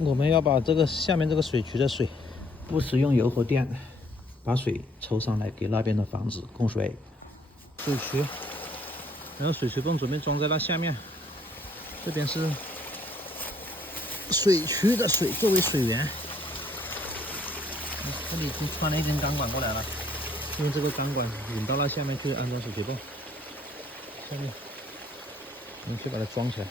我们要把这个下面这个水渠的水，不使用油和电，把水抽上来给那边的房子供水。水渠，然后水锤泵准备装在那下面，这边是水渠的水作为水源。这里已经穿了一根钢管过来了，用这个钢管引到那下面去安装水渠泵。下面我们去把它装起来。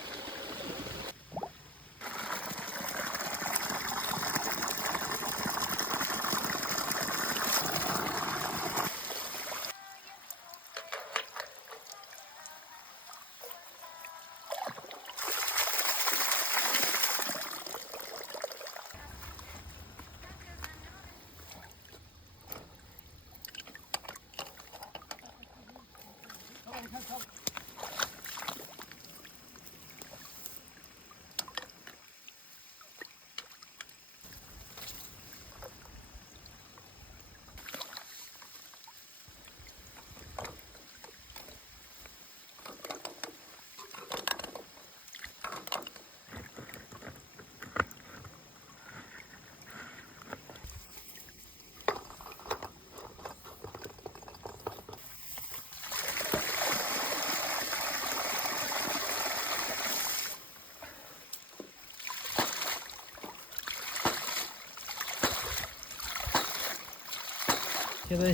现在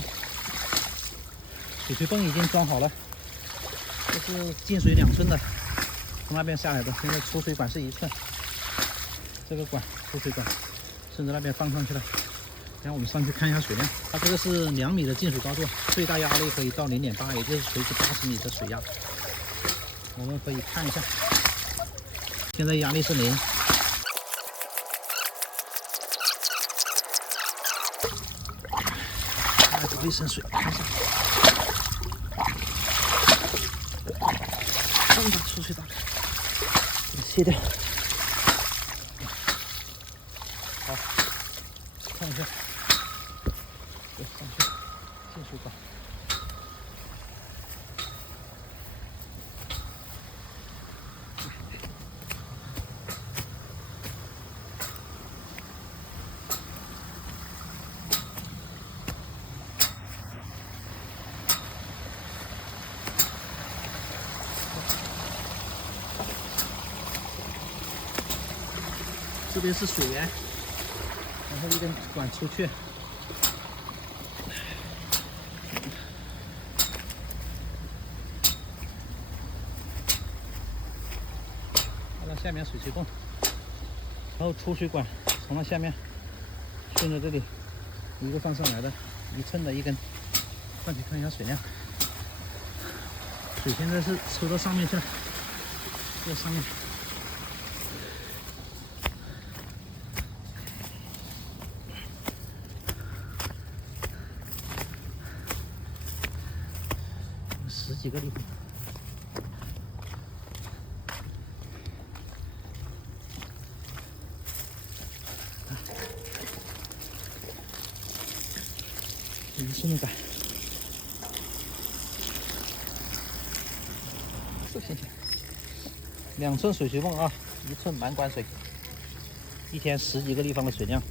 水渠泵已经装好了，这是进水2寸的，从那边下来的。现在出水管是1寸，这个管出水管顺着那边放上去了。然后我们上去看一下水量，它这个是2米的进水高度，最大压力可以到0.8，也就是垂直80米的水压。我们可以看一下，现在压力是0。找一升水，看一下，把出水打开，给它卸掉。好，看一下，对，上去进水管。这边是水源，然后一根管出去，到下面水渠泵，然后出水管从那下面顺着这里一个放上来的1寸的一根，上去看一下水量。水现在是抽到上面去了，这上面。10几个立方，顺着改，这行，2寸水渠泵啊，1寸满管水，1天10几个立方的水量。